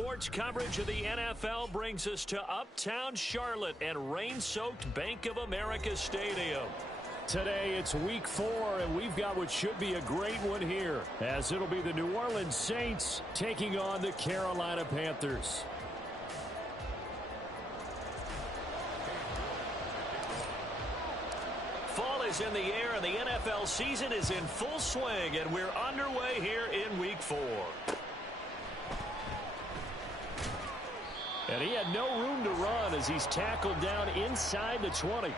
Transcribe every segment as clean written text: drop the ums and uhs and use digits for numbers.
Sports coverage of the NFL brings us to Uptown Charlotte and rain-soaked Bank of America Stadium. Today it's week 4, and we've got what should be a great one here, as it'll be the New Orleans Saints taking on the Carolina Panthers. Fall is in the air, and the NFL season is in full swing, and we're underway here in week 4. And he had no room to run as he's tackled down inside the 20.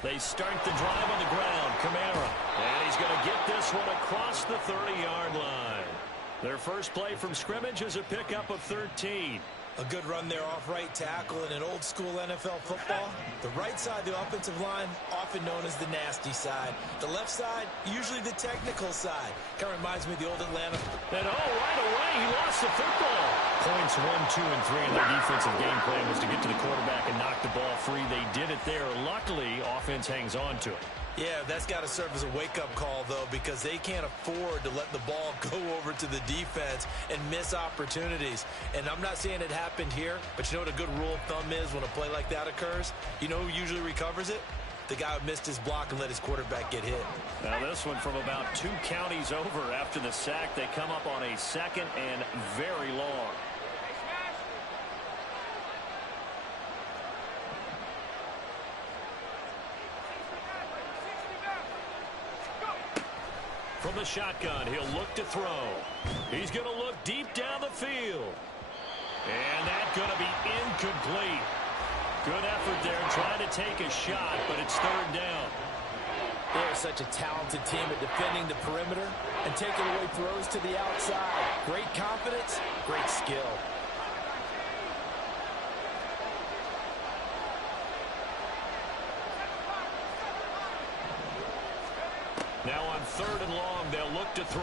They start the drive on the ground. Kamara. And he's going to get this one across the 30-yard line. Their first play from scrimmage is a pickup of 13. A good run there off right tackle in an old-school NFL football. The right side of the offensive line, often known as the nasty side. The left side, usually the technical side. Kind of reminds me of the old Atlanta. And right away, he lost the football. Points 1, 2, and 3 in their defensive game plan was to get to the quarterback and knock the ball free. They did it there. Luckily, offense hangs on to it. Yeah, that's got to serve as a wake-up call, though, because they can't afford to let the ball go over to the defense and miss opportunities. And I'm not saying it happened here, but you know what a good rule of thumb is when a play like that occurs? You know who usually recovers it? The guy who missed his block and let his quarterback get hit. Now this one from about 2 counties over after the sack. They come up on a 2nd and very long. From the shotgun, he'll look to throw. He's going to look deep down the field. And that's going to be incomplete. Good effort there trying to take a shot, but it's 3rd down. They're such a talented team at defending the perimeter and taking away throws to the outside. Great confidence, great skill. Now on 3rd and long, they'll look to throw.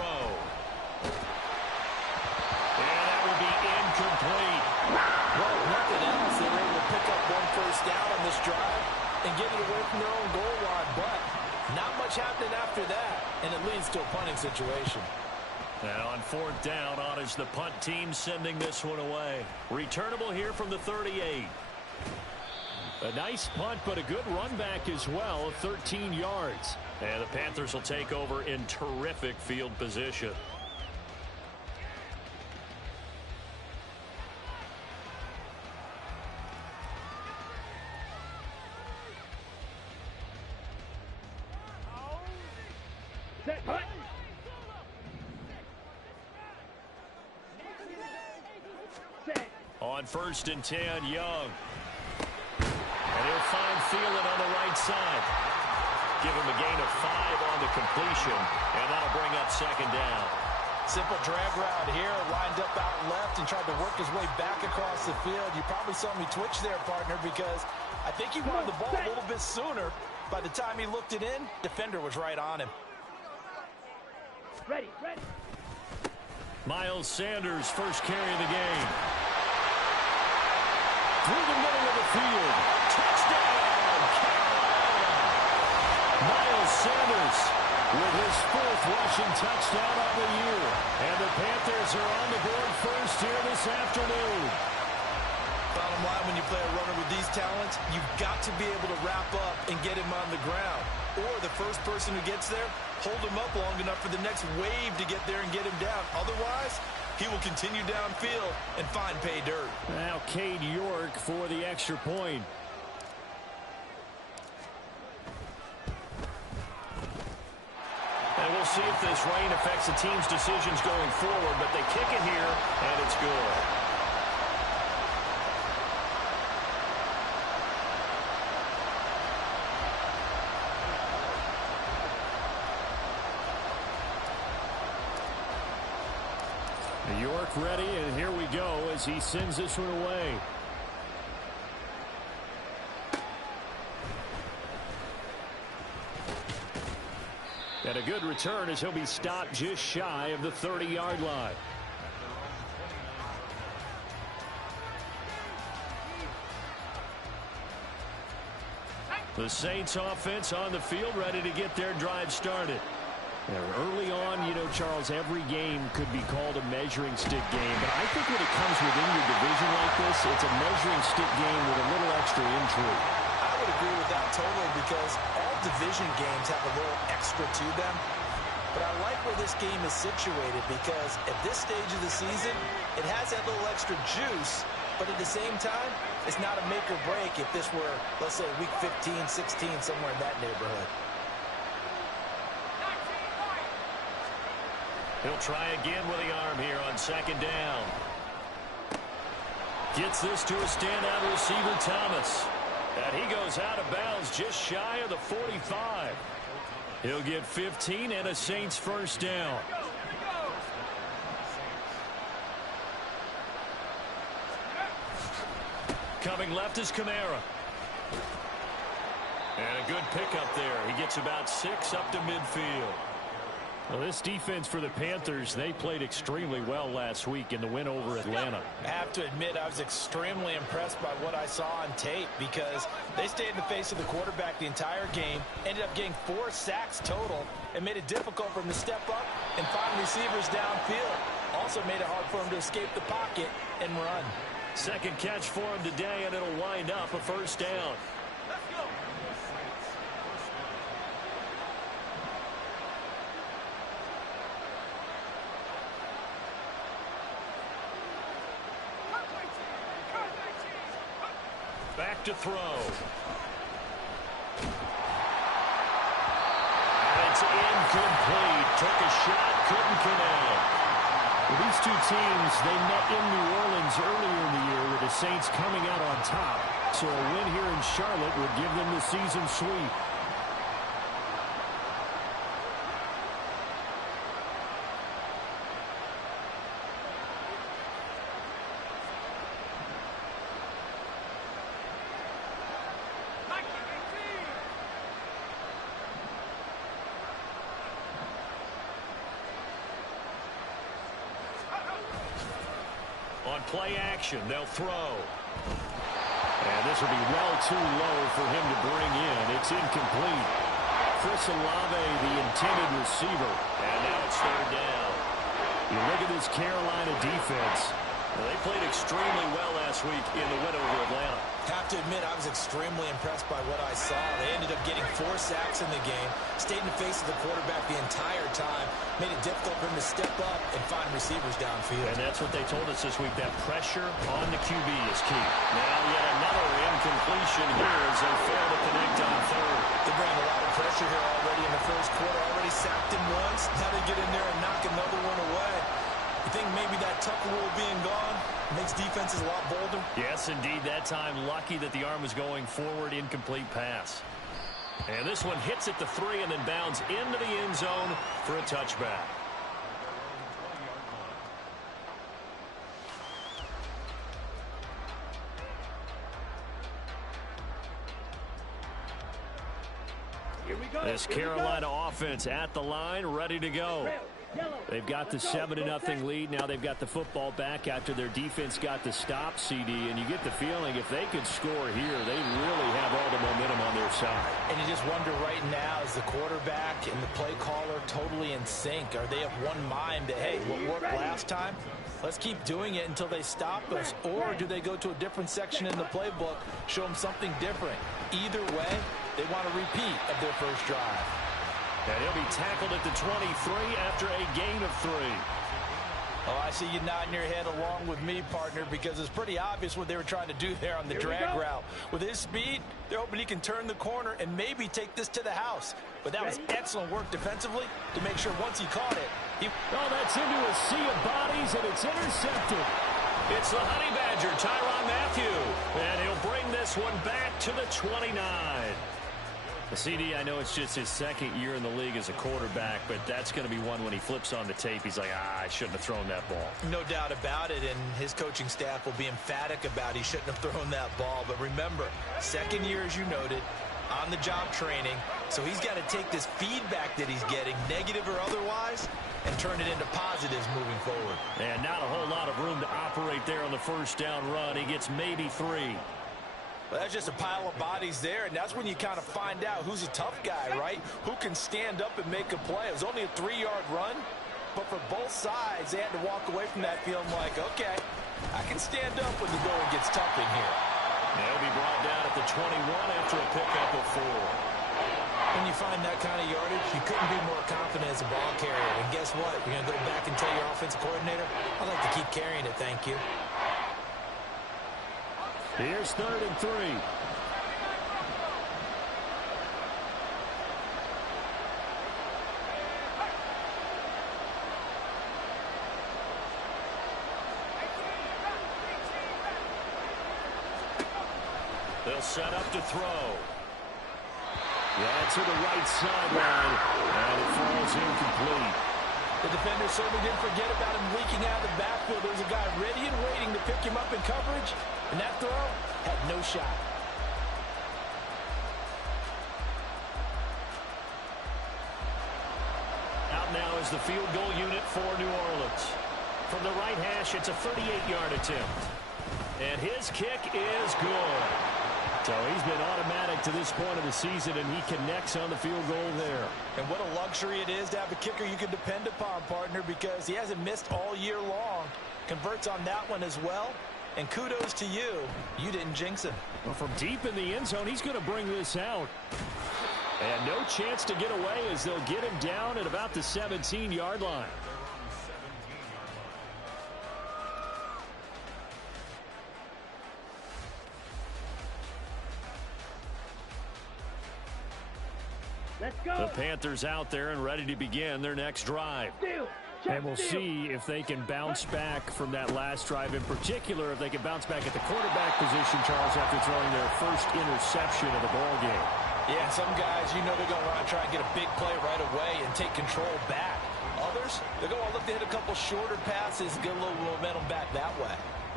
And that will be incomplete. Well, if nothing else, they were able to pick up 1 first down on this drive and get it away from their own goal line. But not much happening after that, and it leads to a punting situation. Now on 4th down, on is the punt team sending this one away. Returnable here from the 38. A nice punt, but a good run back as well, 13 yards. And the Panthers will take over in terrific field position. On 1st and 10, Young. And he'll find Thielen on the right side. Give him a gain of 5 on the completion, and that'll bring up 2nd down. Simple drag route here, lined up out left and tried to work his way back across the field. You probably saw me twitch there, partner, because I think he wanted the ball a little bit sooner. By the time he looked it in, defender was right on him. Ready. Miles Sanders, first carry of the game. Through the middle of the field. Touchdown, Carolina! Miles Sanders with his 4th rushing touchdown of the year. And the Panthers are on the board first here this afternoon. Bottom line, when you play a runner with these talents, you've got to be able to wrap up and get him on the ground. Or the first person who gets there, hold him up long enough for the next wave to get there and get him down. Otherwise, he will continue downfield and find pay dirt. Now Cade York for the extra point. And we'll see if this rain affects the team's decisions going forward, but they kick it here, and it's good. York ready, and here we go as he sends this one away. And a good return as he'll be stopped just shy of the 30-yard line. The Saints offense on the field ready to get their drive started. And early on, you know, Charles, every game could be called a measuring stick game. But I think when it comes within your division like this, it's a measuring stick game with a little extra intrigue. I would agree with that totally because all division games have a little extra to them. But I like where this game is situated because at this stage of the season, it has that little extra juice. But at the same time, it's not a make or break if this were, let's say, week 15, 16, somewhere in that neighborhood. He'll try again with the arm here on second down. Gets this to a standout receiver, Thomas. And he goes out of bounds just shy of the 45. He'll get 15 and a Saints first down. Coming left is Kamara. And a good pickup there. He gets about 6 up to midfield. Well, this defense for the Panthers, they played extremely well last week in the win over Atlanta. I have to admit, I was extremely impressed by what I saw on tape because they stayed in the face of the quarterback the entire game, ended up getting 4 sacks total, and made it difficult for him to step up and find receivers downfield. Also made it hard for him to escape the pocket and run. Second catch for him today, and it'll wind up a first down. Back to throw. And it's incomplete. Took a shot, couldn't connect. Well, these two teams, they met in New Orleans earlier in the year with the Saints coming out on top. So a win here in Charlotte would give them the season sweep. On play action, they'll throw. And this will be well too low for him to bring in. It's incomplete. Chris Olave, the intended receiver. And now it's third down. You look at this Carolina defense. Well, they played extremely well last week in the win over Atlanta. Have to admit, I was extremely impressed by what I saw. They ended up getting 4 sacks in the game, stayed in the face of the quarterback the entire time, made it difficult for him to step up and find receivers downfield. And that's what they told us this week, that pressure on the QB is key. Now yet another incompletion here as they fail to connect on third. They're bringing a lot of pressure here already in the first quarter. Already sacked him once. Now they get in there and knock another one away. You think maybe that tuck rule being gone makes defenses a lot bolder? Yes, indeed. That time, lucky that the arm was going forward. Incomplete pass. And this one hits at the 3 and then bounds into the end zone for a touchback. This Carolina offense at the line, ready to go. They've got the 7-0 lead. Now they've got the football back after their defense got the stop, CD. And you get the feeling if they could score here, they really have all the momentum on their side. And you just wonder right now, is the quarterback and the play caller totally in sync? Are they of one mind that, hey, what worked last time? Let's keep doing it until they stop us. Or do they go to a different section in the playbook, show them something different? Either way, they want a repeat of their first drive. And he'll be tackled at the 23 after a gain of 3. Oh, I see you nodding your head along with me, partner, because it's pretty obvious what they were trying to do there on the drag route. With his speed, they're hoping he can turn the corner and maybe take this to the house. But that was excellent work defensively to make sure once he caught it. Oh, that's into a sea of bodies, and it's intercepted. It's the Honey Badger, Tyrann Mathieu. And he'll bring this one back to the 29. CD, I know it's just his second year in the league as a quarterback, but that's going to be one when he flips on the tape, he's like, I shouldn't have thrown that ball. No doubt about it, and his coaching staff will be emphatic about he shouldn't have thrown that ball. But remember, second year, as you noted, on-the-job training, so he's got to take this feedback that he's getting, negative or otherwise, and turn it into positives moving forward. And not a whole lot of room to operate there on the first down run. He gets maybe 3. Well, that's just a pile of bodies there, and that's when you kind of find out who's a tough guy, right? Who can stand up and make a play. It was only a 3-yard run, but for both sides, they had to walk away from that feeling like, okay, I can stand up when the going gets tough in here. They'll be brought down at the 21 after a pickup of 4. When you find that kind of yardage, you couldn't be more confident as a ball carrier. And guess what? You're going to go back and tell your offensive coordinator, I'd like to keep carrying it, thank you. Here's 3rd and 3. They'll set up to throw. Yeah, to the right sideline, and it falls incomplete. The defender certainly didn't forget about him leaking out of the backfield. There's a guy ready and waiting to pick him up in coverage, and that throw had no shot. Out now is the field goal unit for New Orleans. From the right hash, it's a 38-yard attempt. And his kick is good. So he's been automatic to this point of the season, and he connects on the field goal there. And what a luxury it is to have a kicker you can depend upon, partner, because he hasn't missed all year long. Converts on that one as well. And kudos to you. You didn't jinx him. Well, from deep in the end zone, he's going to bring this out. And no chance to get away as they'll get him down at about the 17-yard line. Let's go. The Panthers out there and ready to begin their next drive. And we'll see if they can bounce back from that last drive. In particular, if they can bounce back at the quarterback position, Charles, after throwing their first interception of the ball game. Yeah, some guys, you know they're going to want to try and get a big play right away and take control back. Others, they're going to look to hit a couple shorter passes, get a little momentum back that way.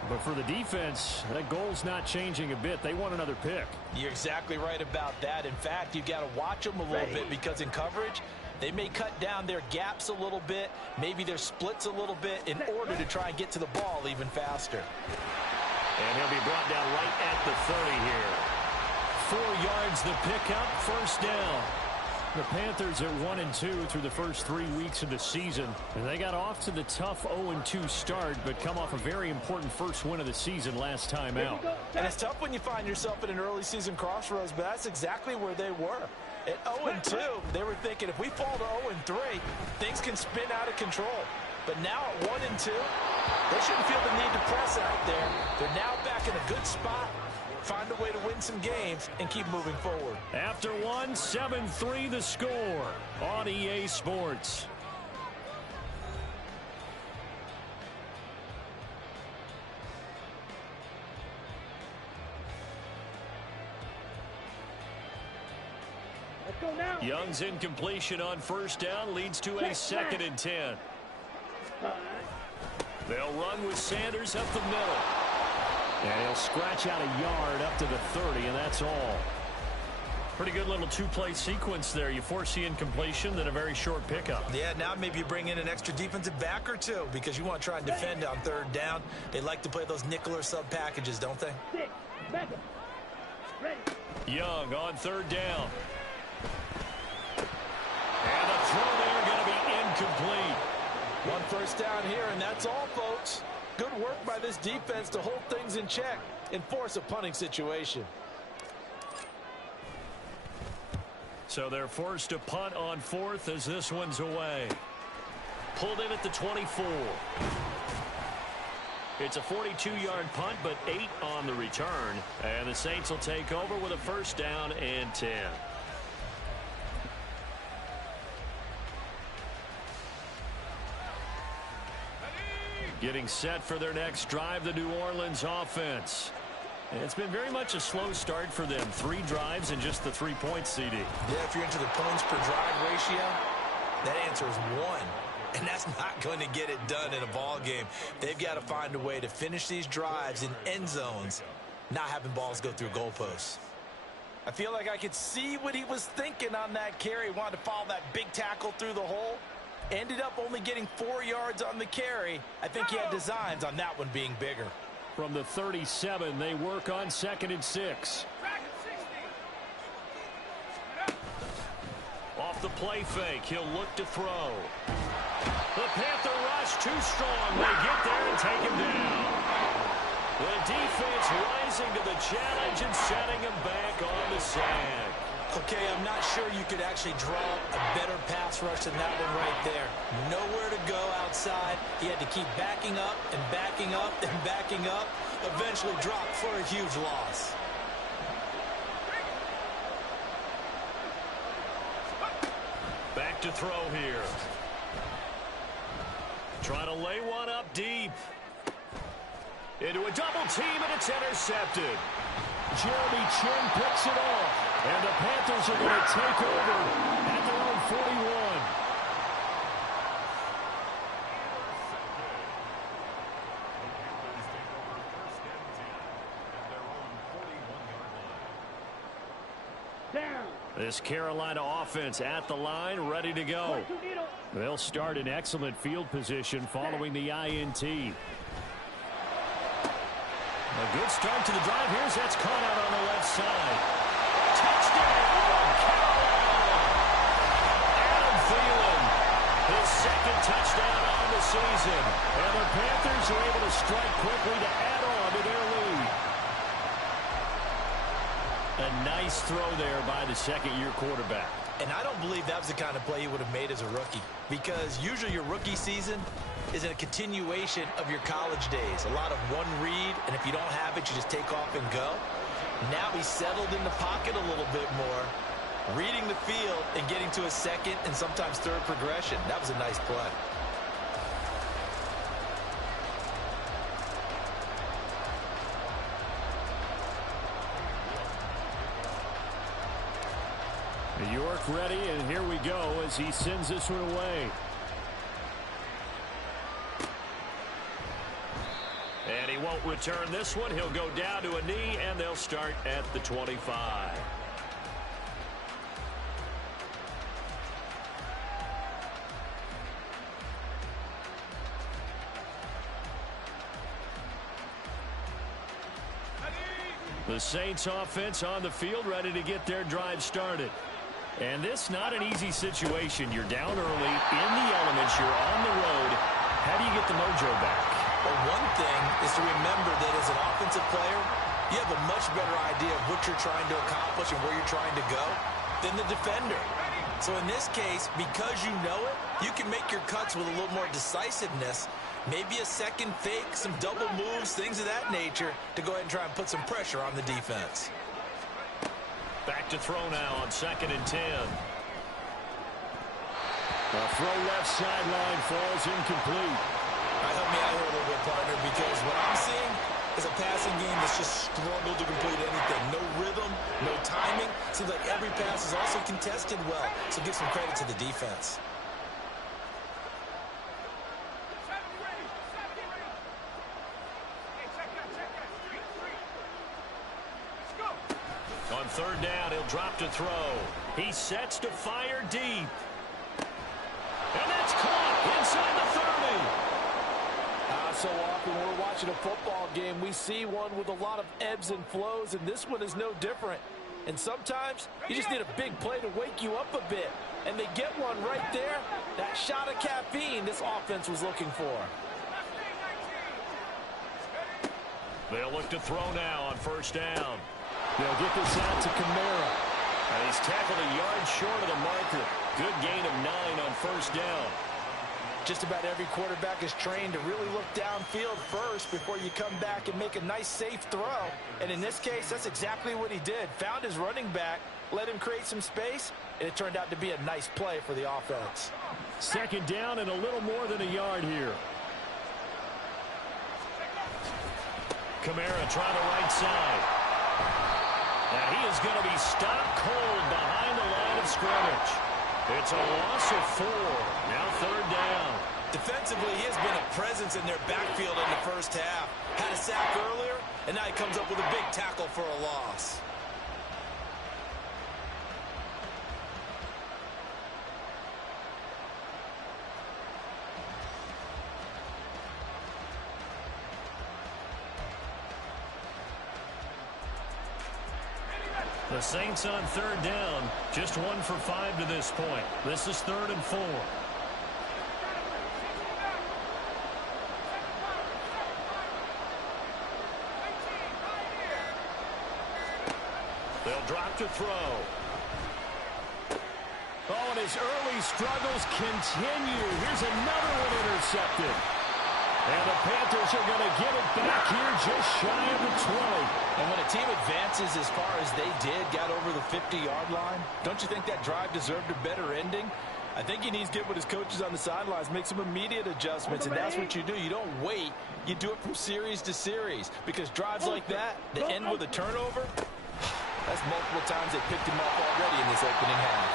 But for the defense, that goal's not changing a bit. They want another pick. You're exactly right about that. In fact, you've got to watch them a little bit because in coverage, they may cut down their gaps a little bit, maybe their splits a little bit in order to try and get to the ball even faster. And he'll be brought down right at the 30 here. 4 yards the pickup, first down. The Panthers at 1-2 through the first 3 weeks of the season. And they got off to the tough 0-2 start, but come off a very important first win of the season last time out. And it's tough when you find yourself at an early season crossroads, but that's exactly where they were. At 0-2, they were thinking if we fall to 0-3, things can spin out of control. But now at 1-2, they shouldn't feel the need to press out there. They're now back in a good spot. Find a way to win some games and keep moving forward. After 1, 7-3 the score on EA Sports. Let's go now. Young's incompletion on first down leads to a 2nd and 10. They'll run with Sanders up the middle. And he'll scratch out a yard up to the 30, and that's all. Pretty good little 2-play sequence there. You force the incompletion, then a very short pickup. Yeah, now maybe you bring in an extra defensive back or two because you want to try and defend on 3rd down. They like to play those nickel or sub packages, don't they? Young on 3rd down. And the throw there going to be incomplete. 1 first down here, and that's all, folks. Good work by this defense to hold things in check and force a punting situation. So they're forced to punt on 4th as this one's away. Pulled in at the 24. It's a 42-yard punt, but 8 on the return. And the Saints will take over with a first down and 10. Getting set for their next drive, the New Orleans offense. It's been very much a slow start for them. 3 drives and just the 3 points, CD. Yeah, if you're into the points per drive ratio, that answer is 1. And that's not going to get it done in a ball game. They've got to find a way to finish these drives in end zones, not having balls go through goalposts. I feel like I could see what he was thinking on that carry. Wanted to follow that big tackle through the hole. Ended up only getting 4 yards on the carry. I think he had designs on that one being bigger. From the 37, they work on 2nd and 6. Off the play fake, he'll look to throw. The Panther rush too strong. They get there and take him down. The defense rising to the challenge and setting him back on the sack. Okay, I'm not sure you could actually draw a better pass rush than that one right there. Nowhere to go outside. He had to keep backing up and backing up and backing up. Eventually dropped for a huge loss. Back to throw here. Trying to lay one up deep. Into a double team, and it's intercepted. Jeremy Chin picks it off. And the Panthers are going to take over at their own 41. Down. This Carolina offense at the line, ready to go. They'll start in excellent field position following the INT. A good start to the drive. Here's that's caught out on the left side. Touchdown, Carolina! Adam Thielen, his 2nd touchdown on the season. And the Panthers are able to strike quickly to add on to their lead. A nice throw there by the 2nd-year quarterback. And I don't believe that was the kind of play he would have made as a rookie, because usually your rookie season is a continuation of your college days. A lot of one read, and if you don't have it, you just take off and go. Now he's settled in the pocket a little bit more, reading the field and getting to a 2nd and sometimes 3rd progression. That was a nice play. York ready, and here we go as he sends this one away. And he won't return this one. He'll go down to a knee, and they'll start at the 25. The Saints offense on the field, ready to get their drive started. And this not an easy situation. You're down early, in the elements, you're on the road. How do you get the mojo back? Well, one thing is to remember that as an offensive player, you have a much better idea of what you're trying to accomplish and where you're trying to go than the defender. So in this case, because you know it, you can make your cuts with a little more decisiveness. Maybe a 2nd fake, some double moves, things of that nature to go ahead and try and put some pressure on the defense. Back to throw now on 2nd and 10. The throw left sideline falls incomplete. All right, help me out here a little bit, partner, because what I'm seeing is a passing game that's just struggled to complete anything. No rhythm, no timing. Seems like every pass is also contested well, so give some credit to the defense. On 3rd down, he'll drop to throw. He sets to fire deep. And that's caught inside the 30. So often we're watching a football game, we see one with a lot of ebbs and flows, and this one is no different. And sometimes you just need a big play to wake you up a bit. And they get one right there. That shot of caffeine this offense was looking for. They'll look to throw now on 1st down. They'll get this out to Kamara. And he's tackled a yard short of the marker. Good gain of 9 on 1st down. Just about every quarterback is trained to really look downfield first before you come back and make a nice, safe throw. And in this case, that's exactly what he did. Found his running back, let him create some space, and it turned out to be a nice play for the offense. 2nd down and a little more than a yard here. Kamara trying the right side. And he is going to be stopped cold behind the line of scrimmage. It's a loss of 4. Now 3rd down. Defensively, he has been a presence in their backfield in the first half. Had a sack earlier, and now he comes up with a big tackle for a loss. The Saints on 3rd down, just 1 for 5 to this point. This is 3rd and 4. They'll drop to throw. Oh, and his early struggles continue. Here's another one intercepted. And the Panthers are going to get it back here just shy of the 20. And when a team advances as far as they did, got over the 50-yard line, don't you think that drive deserved a better ending? I think he needs to get with his coaches on the sidelines, make some immediate adjustments, and that's what you do. You don't wait. You do it from series to series, because drives like that end with a turnover, that's multiple times they picked him up already in this opening half.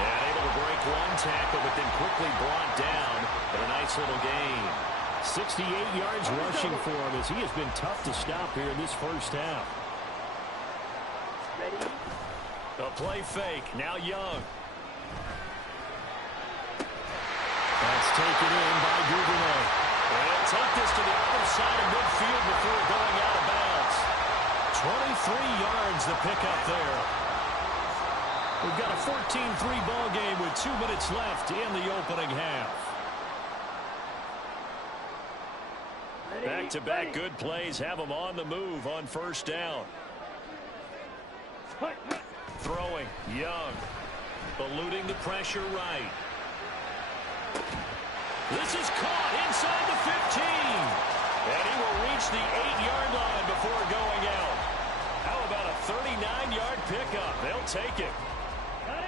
And able to break one tackle, but then quickly brought down. But a nice little gain. 68 yards rushing for him as he has been tough to stop here in this first half. Ready? A play fake. Now Young. That's taken in by Duvernay. And he'll take this to the other side of midfield before going out of bounds. 23 yards the pickup there. We've got a 14-3 ball game with 2 minutes left in the opening half. Back-to-back good plays have them on the move on 1st down. Throwing, Young. Eluding the pressure right. This is caught inside the 15. And he will reach the 8-yard line before going out. How about a 39-yard pickup? They'll take it.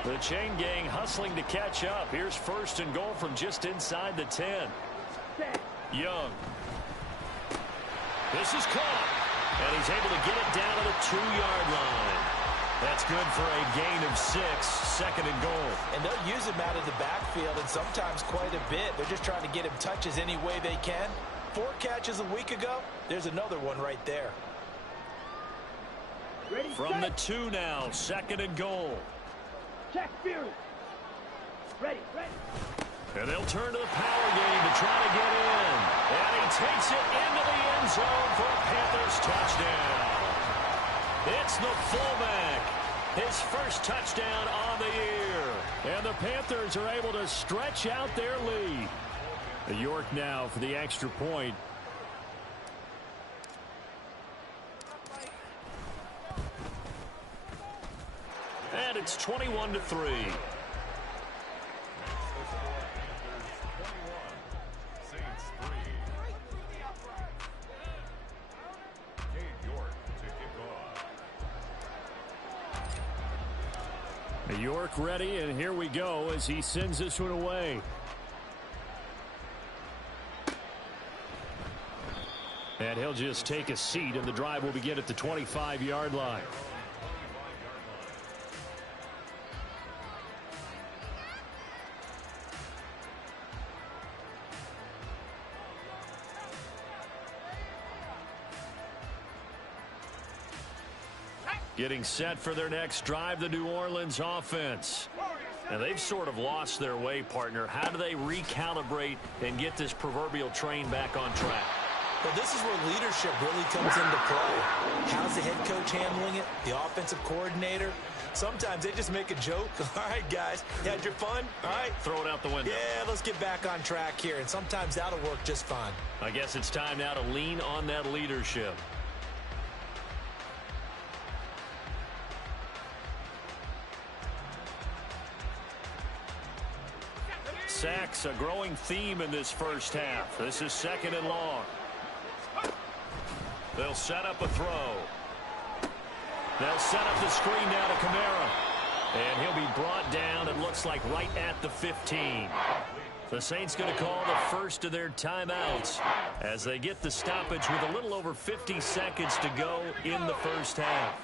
The chain gang hustling to catch up. Here's 1st and goal from just inside the 10. Young. This is caught. And he's able to get it down to the 2-yard line. That's good for a gain of 6, 2nd and goal. And they'll use him out of the backfield, and sometimes quite a bit. They're just trying to get him touches any way they can. 4 catches a week ago. There's another one right there. Ready, from the 2 now, 2nd and goal. Check Fury. Ready. And they'll turn to the power game to try to get in. And he takes it into the end zone for a Panthers touchdown. It's the fullback. His first touchdown on the year. And the Panthers are able to stretch out their lead. York now for the extra point. And it's 21-3. York ready, and here we go as he sends this one away. And he'll just take a seat, and the drive will begin at the 25-yard line. Getting set for their next drive, the New Orleans offense. And they've sort of lost their way, partner. How do they recalibrate and get this proverbial train back on track? Well, this is where leadership really comes into play. How's the head coach handling it? The offensive coordinator? Sometimes they just make a joke. All right, guys, you had your fun? All right. Throw it out the window. Yeah, let's get back on track here. And sometimes that'll work just fine. I guess it's time now to lean on that leadership. Sacks, a growing theme in this first half. This is 2nd and long. They'll set up a throw. They'll set up the screen now to Kamara. And he'll be brought down, it looks like, right at the 15. The Saints going to call the first of their timeouts as they get the stoppage with a little over 50 seconds to go in the first half.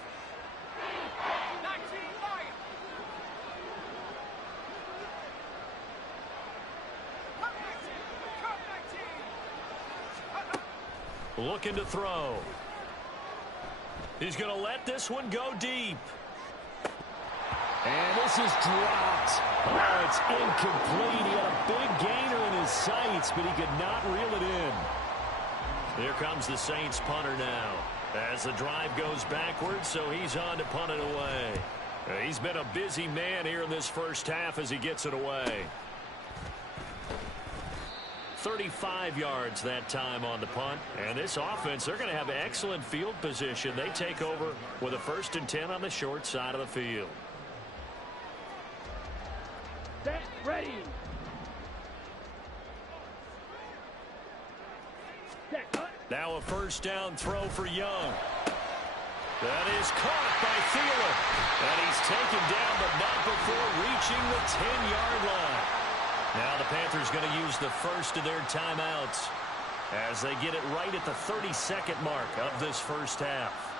Looking to throw. He's going to let this one go deep. And this is dropped. Oh, it's incomplete. He had a big gainer in his sights, but he could not reel it in. Here comes the Saints punter now as the drive goes backwards, so he's on to punt it away. He's been a busy man here in this first half as he gets it away. 35 yards that time on the punt. And this offense, they're going to have excellent field position. They take over with a 1st and 10 on the short side of the field. Set, ready. Set, cut. Now a first down throw for Young. That is caught by Thielen. And he's taken down, but not before reaching the 10-yard line. Now the Panthers going to use the first of their timeouts as they get it right at the 30-second mark of this first half.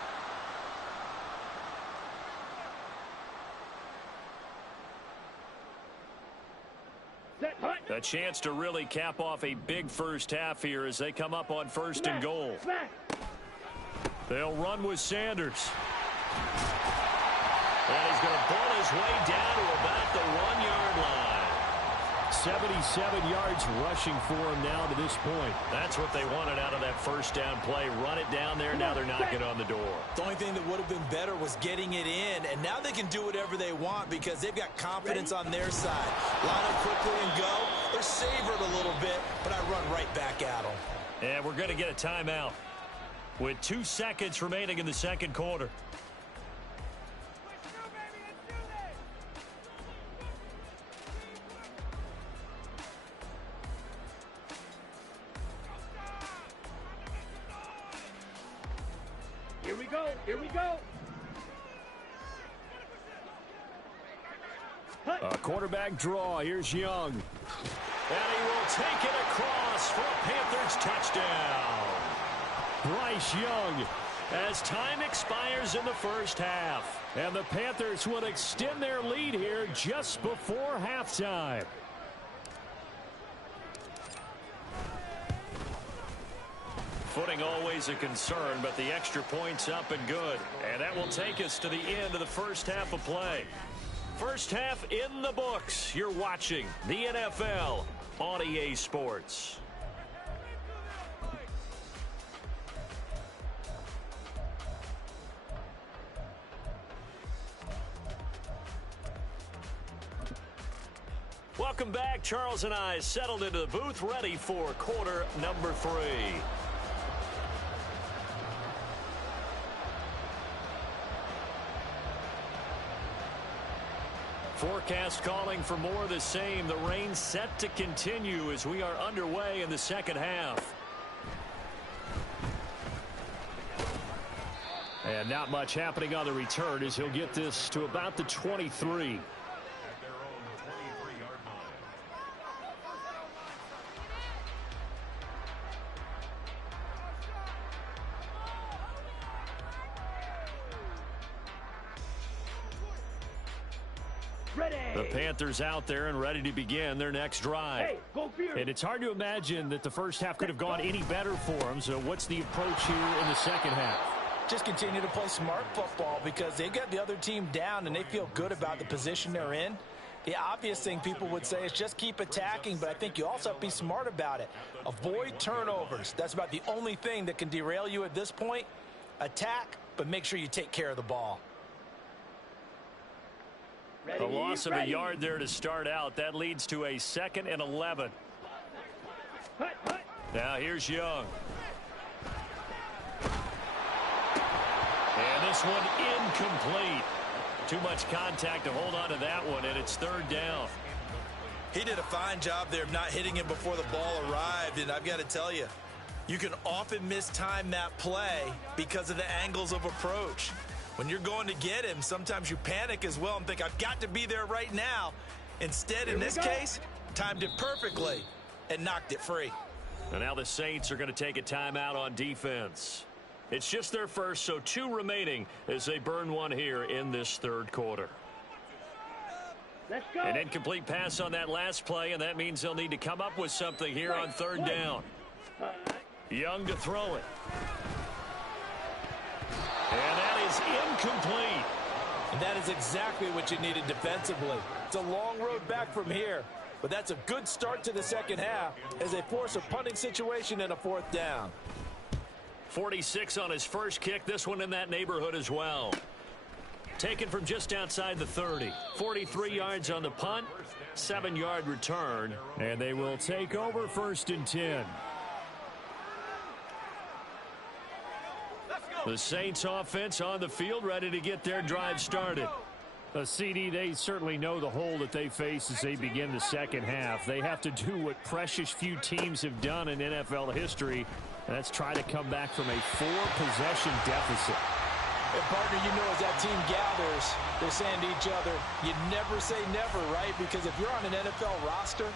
A chance to really cap off a big first half here as they come up on 1st and goal. They'll run with Sanders. And he's going to pull his way down to about the 1-yard line. 77 yards rushing for him now to this point. That's what they wanted out of that first down play. Run it down there. Now they're knocking on the door. The only thing that would have been better was getting it in, and now they can do whatever they want because they've got confidence on their side. Line up quickly and go. They're savored a little bit, but I run right back at them. And we're going to get a timeout with 2 seconds remaining in the second quarter. Here we go. A quarterback draw. Here's Young. And he will take it across for a Panthers touchdown. Bryce Young as time expires in the first half. And the Panthers will extend their lead here just before halftime. Footing always a concern, but the extra point's up and good. And that will take us to the end of the first half of play. First half in the books. You're watching the NFL on EA Sports. Welcome back. Charles and I settled into the booth, ready for quarter number 3. Forecast calling for more of the same. The rain set to continue as we are underway in the second half. And not much happening on the return as he'll get this to about the 23. The Panthers out there and ready to begin their next drive. Hey, go Beard. And it's hard to imagine that the first half could have gone any better for them. So what's the approach here in the second half? Just continue to play smart football because they got the other team down and they feel good about the position they're in. The obvious thing people would say is just keep attacking, but I think you also have to be smart about it. Avoid turnovers. That's about the only thing that can derail you at this point. Attack, but make sure you take care of the ball. A loss of a yard there to start out. That leads to a 2nd and 11. Now here's Young. And this one incomplete. Too much contact to hold on to that one, and it's 3rd down. He did a fine job there of not hitting him before the ball arrived, and I've got to tell you, you can often mistime that play because of the angles of approach. When you're going to get him, sometimes you panic as well and think, I've got to be there right now. Instead, in this case, timed it perfectly, and knocked it free. And now the Saints are going to take a timeout on defense. It's just their first, so 2 remaining as they burn one here in this third quarter. Let's go. An incomplete pass on that last play, and that means they'll need to come up with something here on third down. Young to throw it. And that is incomplete. And that is exactly what you needed defensively. It's a long road back from here, but that's a good start to the second half as they force a punting situation and a 4th down. 46 on his first kick, this one in that neighborhood as well. Taken from just outside the 30. 43 yards on the punt, 7-yard return, and they will take over 1st and 10. The Saints offense on the field, ready to get their drive started. CD, they certainly know the hole that they face as they begin the second half. They have to do what precious few teams have done in NFL history, and that's try to come back from a 4-possession deficit. And partner, you know, as that team gathers, they're saying to each other, you never say never, right? Because if you're on an NFL roster,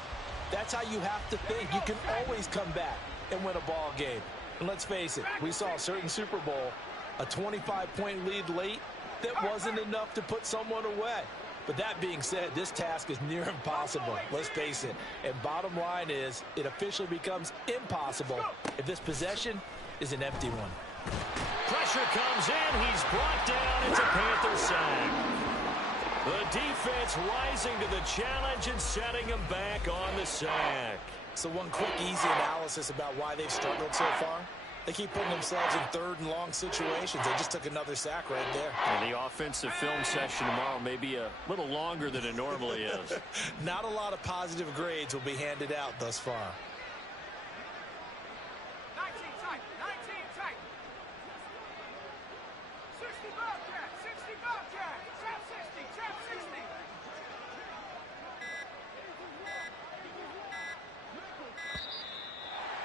that's how you have to think. You can always come back and win a ball game. And let's face it, we saw a certain Super Bowl, a 25-point lead late that wasn't enough to put someone away. But that being said, this task is near impossible. Let's face it. And bottom line is, it officially becomes impossible if this possession is an empty one. Pressure comes in. He's brought down. It's a Panther sack. The defense rising to the challenge and setting him back on the sack. So one quick, easy analysis about why they've struggled so far. They keep putting themselves in 3rd and long situations. They just took another sack right there. And the offensive film session tomorrow may be a little longer than it normally is. Not a lot of positive grades will be handed out thus far. 19 tight, 19 tight. 60 Bobcat, 60 Bobcat. Trap 60, trap 60.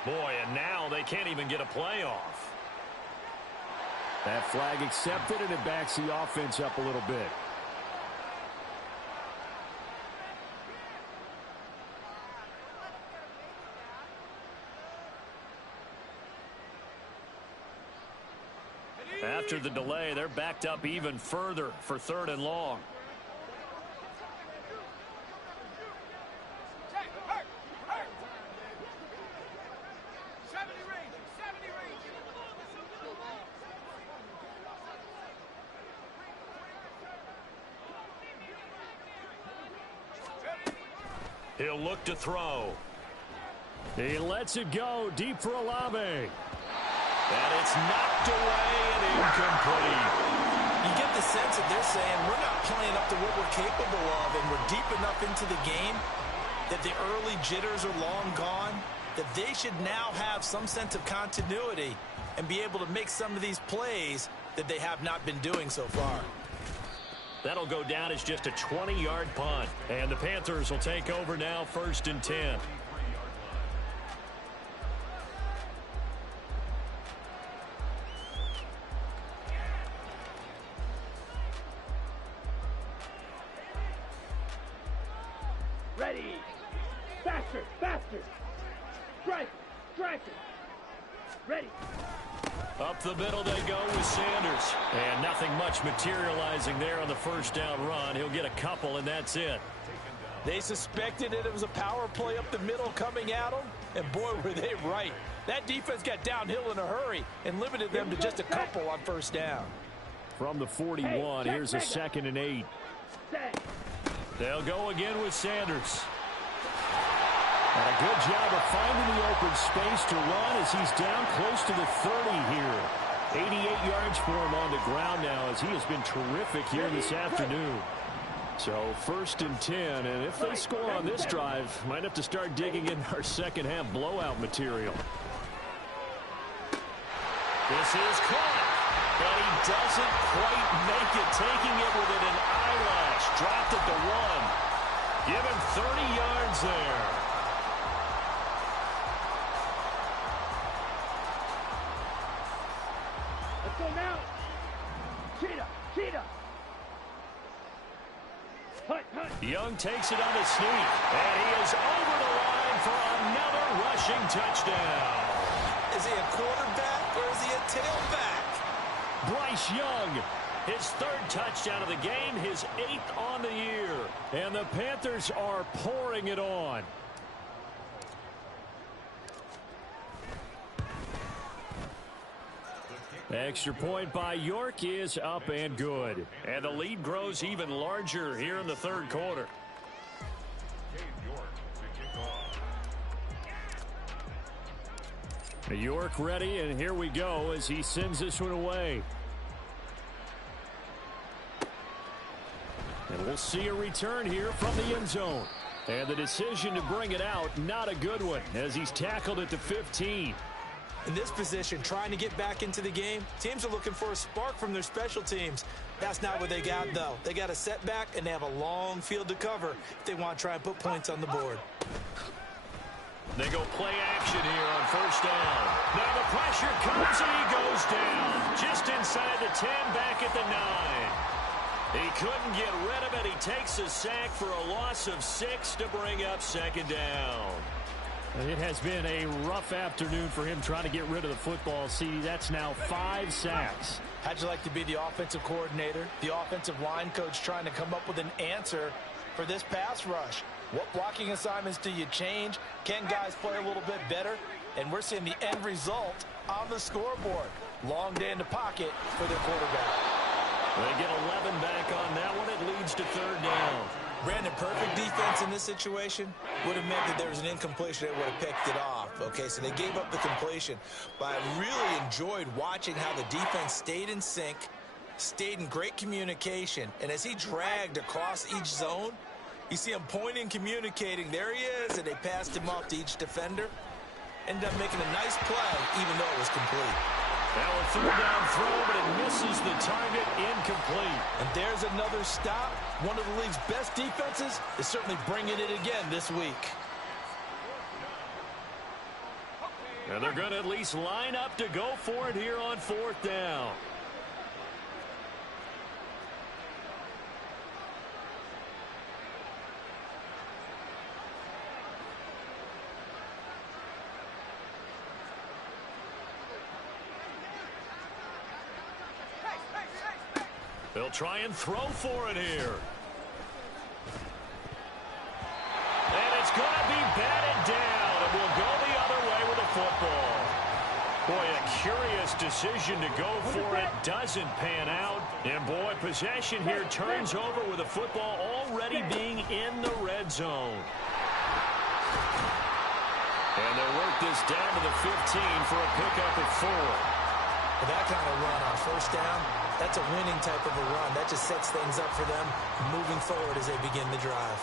Boy, and now they can't even get a play off. That flag accepted, and it backs the offense up a little bit. After the delay, they're backed up even further for 3rd and long. He'll look to throw. He lets it go deep for Olave. And it's knocked away and incomplete. You get the sense that they're saying we're not playing up to what we're capable of, and we're deep enough into the game that the early jitters are long gone, that they should now have some sense of continuity and be able to make some of these plays that they have not been doing so far. That'll go down as just a 20-yard punt. And the Panthers will take over now, 1st and 10. Ready. Faster, faster. Strike, strike. Ready. Up the middle they go with Sanders. And nothing much materializing there on the 1st down run. He'll get a couple, and that's it. They suspected it was a power play up the middle coming at them, and boy, were they right. That defense got downhill in a hurry and limited them to just a couple on 1st down. From the 41, here's a 2nd and 8. They'll go again with Sanders. And a good job of finding the open space to run as he's down close to the 30 here. 88 yards for him on the ground now as he has been terrific here this afternoon. So 1st and 10, and if they score on this drive, might have to start digging in our second half blowout material. This is caught, and he doesn't quite make it, taking it within an eyelash. Dropped at the 1. Give him 30 yards there. Let's go now. Cheetah, cheetah. Hut, hut. Young takes it on the sneak, and he is over the line for another rushing touchdown. Is he a quarterback or is he a tailback? Bryce Young, his third touchdown of the game, his 8th on the year. And the Panthers are pouring it on. Extra point by York is up and good. And the lead grows even larger here in the third quarter. York ready, and here we go as he sends this one away. And we'll see a return here from the end zone. And the decision to bring it out, not a good one, as he's tackled at the 15. In this position, trying to get back into the game, teams are looking for a spark from their special teams. That's not what they got, though. They got a setback, and they have a long field to cover if they want to try and put points on the board. They go play action here on first down. Now the pressure comes, and he goes down. Just inside the 10, back at the 9. He couldn't get rid of it. He takes a sack for a loss of 6 to bring up second down. It has been a rough afternoon for him trying to get rid of the football. See, that's now 5 sacks. How'd you like to be the offensive coordinator, the offensive line coach trying to come up with an answer for this pass rush? What blocking assignments do you change? Can guys play a little bit better? And we're seeing the end result on the scoreboard. Long day in the pocket for their quarterback. They get 11 back on that one. It leads to third down. Brandon, perfect defense in this situation would have meant that there was an incompletion. They would have picked it off. Okay, so they gave up the completion. But I really enjoyed watching how the defense stayed in sync, stayed in great communication. And as he dragged across each zone, you see him pointing, communicating. There he is, and they passed him off to each defender. Ended up making a nice play, even though it was complete. Now a third down throw, but it misses the target, incomplete. And there's another stop. One of the league's best defenses is certainly bringing it again this week. And they're going to at least line up to go for it here on fourth down. They'll try and throw for it here. And it's going to be batted down, and we'll go the other way with the football. Boy, a curious decision to go for it. Doesn't pan out. And, boy, possession here turns over with the football already being in the red zone. And they'll work this down to the 15 for a pickup at 4. With that kind of run on first down, that's a winning type of a run. That just sets things up for them moving forward as they begin the drive.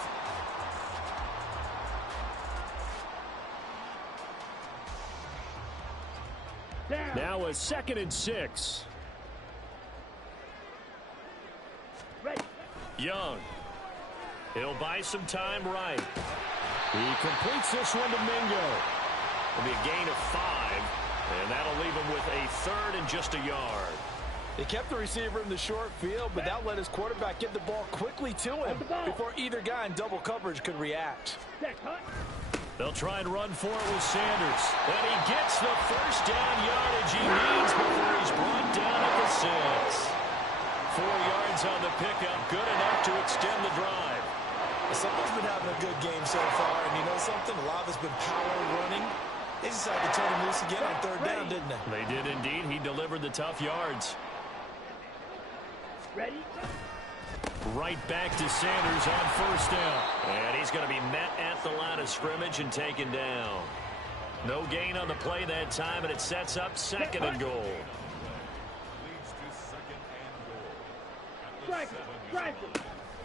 Now a 2nd and 6. Young. He'll buy some time right. He completes this one to Mingo. It'll be a gain of 5, and that'll leave him with a 3rd and just a yard. They kept the receiver in the short field, but that let his quarterback get the ball quickly to him before either guy in double coverage could react. They'll try and run for it with Sanders. And he gets the first down yardage he needs before he's brought down at the 6. 4 yards on the pickup, good enough to extend the drive. Someone's been having a good game so far, and you know something? A lot of it's been power running. They decided to turn him loose again on 3rd down, didn't they? They did indeed. He delivered the tough yards. Ready? Right back to Sanders on first down. And he's going to be met at the line of scrimmage and taken down. No gain on the play that time, and it sets up 2nd and goal.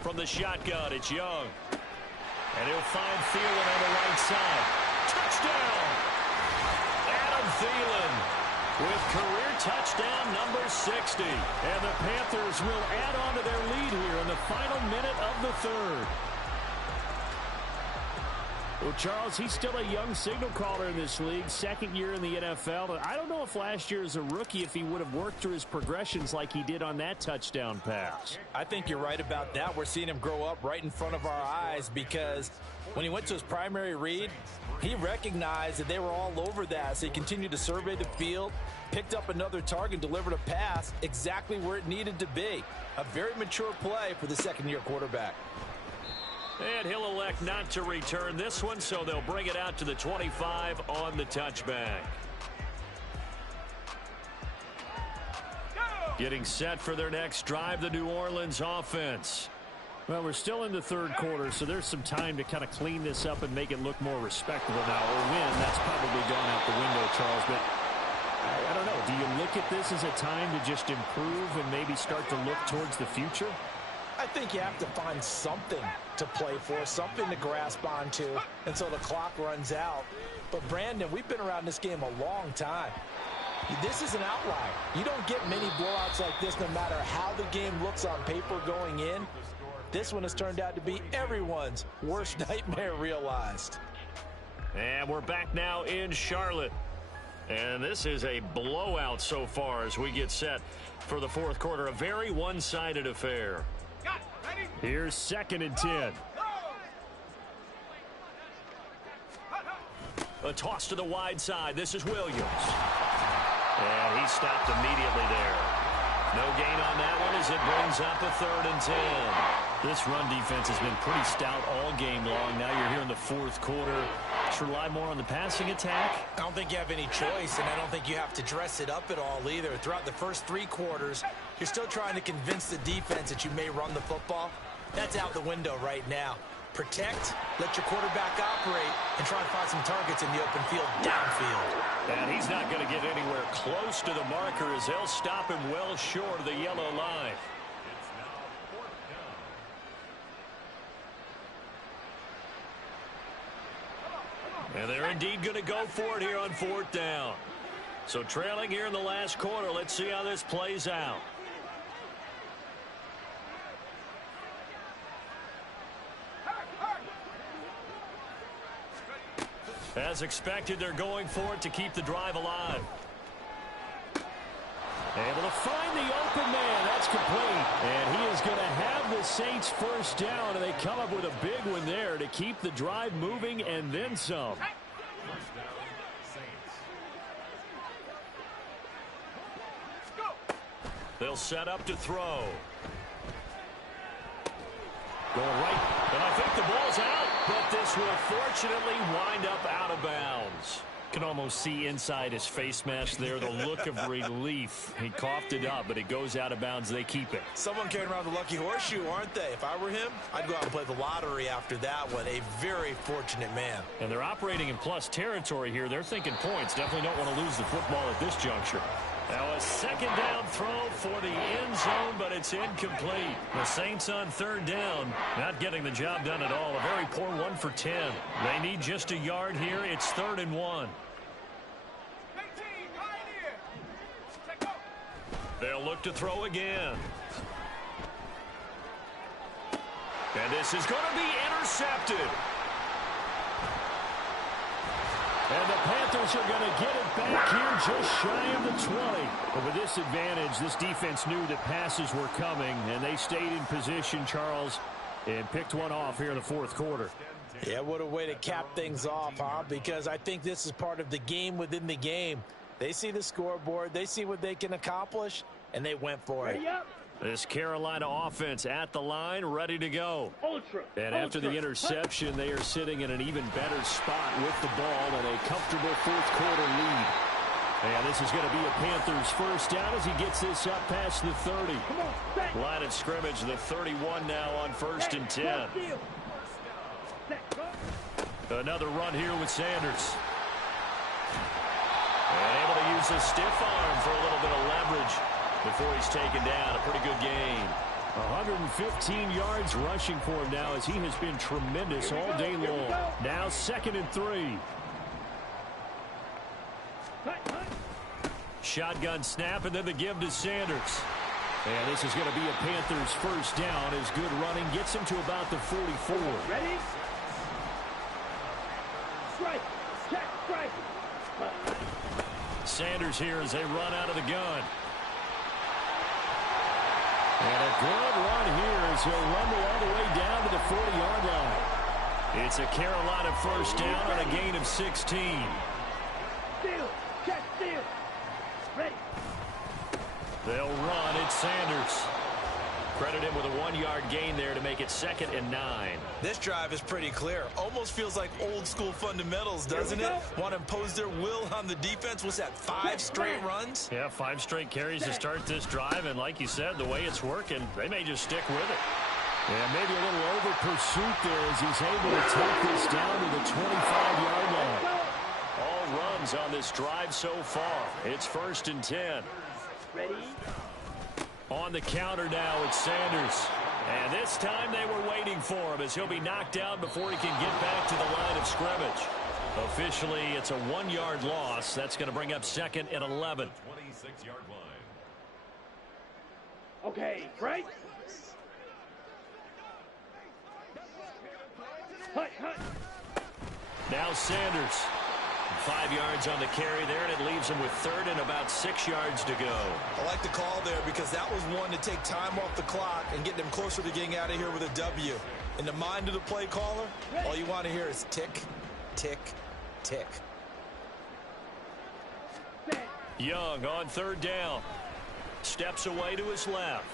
From the shotgun, it's Young. And he'll find Thielen on the right side. Touchdown! Adam Thielen with career touchdown number 60. And the Panthers will add on to their lead here in the final minute of the 3rd. Well, Charles, he's still a young signal caller in this league, second year in the NFL. I don't know if last year as a rookie if he would have worked through his progressions like he did on that touchdown pass. I think you're right about that. We're seeing him grow up right in front of our eyes because when he went to his primary read, he recognized that they were all over that. So he continued to survey the field, picked up another target, delivered a pass exactly where it needed to be. A very mature play for the second-year quarterback. And he'll elect not to return this one, so they'll bring it out to the 25 on the touchback. Getting set for their next drive, the New Orleans offense. Well, we're still in the third quarter, so there's some time to kind of clean this up and make it look more respectable now. Or win, that's probably gone out the window, Charles. But I don't know. Do you look at this as a time to just improve and maybe start to look towards the future? I think you have to find something to play for, something to grasp onto until the clock runs out. But, Brandon, we've been around this game a long time. This is an outlier. You don't get many blowouts like this no matter how the game looks on paper going in. This one has turned out to be everyone's worst nightmare realized. And we're back now in Charlotte. And this is a blowout so far as we get set for the fourth quarter. A very one-sided affair. Here's 2nd and 10. A toss to the wide side. This is Williams. And he stopped immediately there. No gain on that one as it brings up a 3rd and 10. This run defense has been pretty stout all game long. Now you're here in the fourth quarter. Should rely more on the passing attack. I don't think you have any choice, and I don't think you have to dress it up at all either. Throughout the first 3 quarters, you're still trying to convince the defense that you may run the football. That's out the window right now. Protect, let your quarterback operate, and try and find some targets in the open field downfield. And he's not going to get anywhere close to the marker as they'll stop him well short of the yellow line. And they're indeed going to go for it here on 4th down. So trailing here in the last quarter. Let's see how this plays out. As expected, they're going for it to keep the drive alive. Able to find the open man. That's complete. And he is going to have the Saints first down, and they come up with a big one there to keep the drive moving and then some. They'll set up to throw. Going right, and I think the ball's out, but this will fortunately wind up out of bounds. Can almost see inside his face mask there the look of relief. He coughed it up, but it goes out of bounds. They keep it. Someone carrying around the lucky horseshoe, aren't they? If I were him, I'd go out and play the lottery after that one. A very fortunate man. And they're operating in plus territory here. They're thinking points. Definitely don't want to lose the football at this juncture. Now a 2nd down throw for the end zone, but it's incomplete. The Saints on 3rd down, not getting the job done at all. A very poor 1 for 10. They need just a yard here. It's 3rd and 1. They'll look to throw again. And this is going to be intercepted. And the Panthers are going to get it back here just shy of the 20. But with this advantage, this defense knew that passes were coming, and they stayed in position, Charles, and picked one off here in the fourth quarter. Yeah, what a way to cap things off, huh? Because I think this is part of the game within the game. They see the scoreboard, they see what they can accomplish, and they went for it. This Carolina offense at the line, ready to go. And after the interception, they are sitting in an even better spot with the ball and a comfortable fourth quarter lead. And this is going to be a Panthers first down as he gets this up past the 30. Line of scrimmage, the 31 now on 1st and 10. Another run here with Sanders. And able to use a stiff arm for a little bit of leverage before he's taken down. A pretty good gain. 115 yards rushing for him now as he has been tremendous all day long. Now 2nd and 3. Shotgun snap and then the give to Sanders. And this is going to be a Panthers first down as good running gets him to about the 44. Ready? strike. Check, strike. Sanders here as they run out of the gun. And a good run here as he'll rumble all the way down to the 40-yard line. It's a Carolina first down on a gain of 16. Steal. Check, steal. Ready. They'll run. It's Sanders. Credit him with a 1-yard gain there to make it 2nd and 9. This drive is pretty clear. Almost feels like old school fundamentals, doesn't it? Want to impose their will on the defense. What's that, 5 straight runs? Yeah, 5 straight carries to start this drive. And like you said, the way it's working, they may just stick with it. Yeah, maybe a little over pursuit there as he's able to take this down to the 25-yard line. All runs on this drive so far. It's 1st and 10. Ready. On the counter now, it's Sanders. And this time they were waiting for him as he'll be knocked down before he can get back to the line of scrimmage. Officially, it's a 1-yard loss. That's going to bring up 2nd and 11. 26-yard line. Okay, right. Hut, hut. Now Sanders. 5 yards on the carry there, and it leaves him with 3rd and about 6 yards to go. I like the call there because that was one to take time off the clock and get them closer to getting out of here with a W. In the mind of the play caller, all you want to hear is tick, tick, tick. Young on 3rd down. Steps away to his left.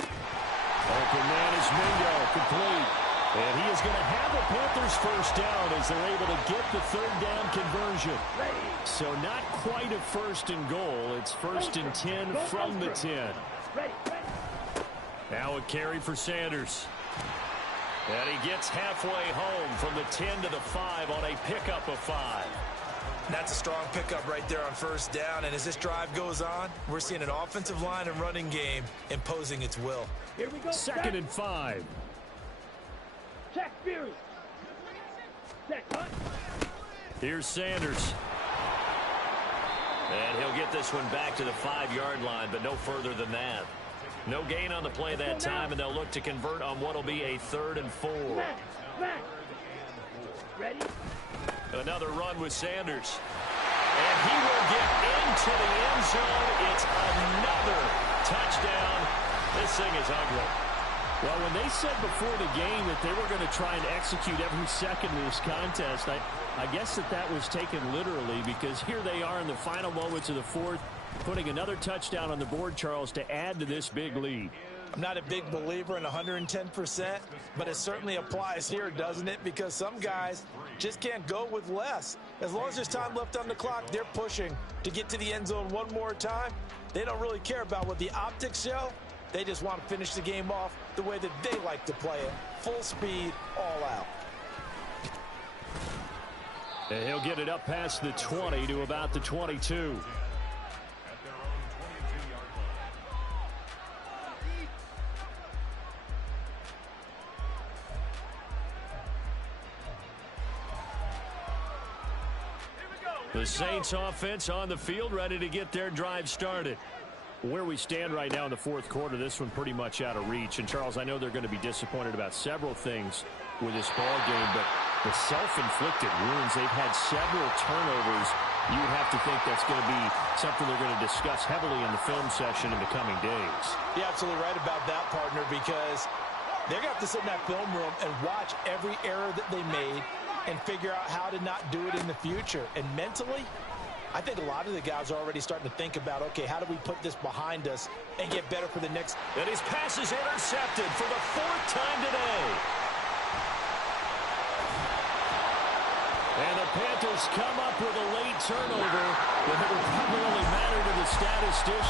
Open man is Mingo, complete. And he is going to have the Panthers first down as they're able to get the 3rd down conversion. So not quite a 1st and goal. It's 1st and 10 from the 10. Now a carry for Sanders. And he gets halfway home from the 10 to the 5 on a pickup of 5. That's a strong pickup right there on 1st down. And as this drive goes on, we're seeing an offensive line and running game imposing its will. Here we go. 2nd and 5. Check, Fury. Check, hut. Here's Sanders. And he'll get this one back to the 5-yard line, but no further than that. No gain on the play that time, and they'll look to convert on what will be a 3rd and 4. Smack. Ready. Another run with Sanders. And he will get into the end zone. It's another touchdown. This thing is ugly. Well, when they said before the game that they were going to try and execute every second of this contest, I guess that was taken literally because here they are in the final moments of the 4th, putting another touchdown on the board, Charles, to add to this big lead. I'm not a big believer in 110%, but it certainly applies here, doesn't it? Because some guys just can't go with less. As long as there's time left on the clock, they're pushing to get to the end zone one more time. They don't really care about what the optics show. They just want to finish the game off the way that they like to play it. Full speed, all out. And he'll get it up past the 20 to about the 22. The Saints offense on the field, ready to get their drive started. Where we stand right now in the 4th quarter, this one pretty much out of reach. And, Charles, I know they're going to be disappointed about several things with this ball game, but the self-inflicted wounds, they've had several turnovers. You would have to think that's going to be something they're going to discuss heavily in the film session in the coming days. You're absolutely right about that, partner, because they're going to have to sit in that film room and watch every error that they made and figure out how to not do it in the future. And mentally, I think a lot of the guys are already starting to think about, okay, how do we put this behind us and get better for the next... And his pass is intercepted for the 4th time today. And the Panthers come up with a late turnover, but it will probably only matter to the statistician.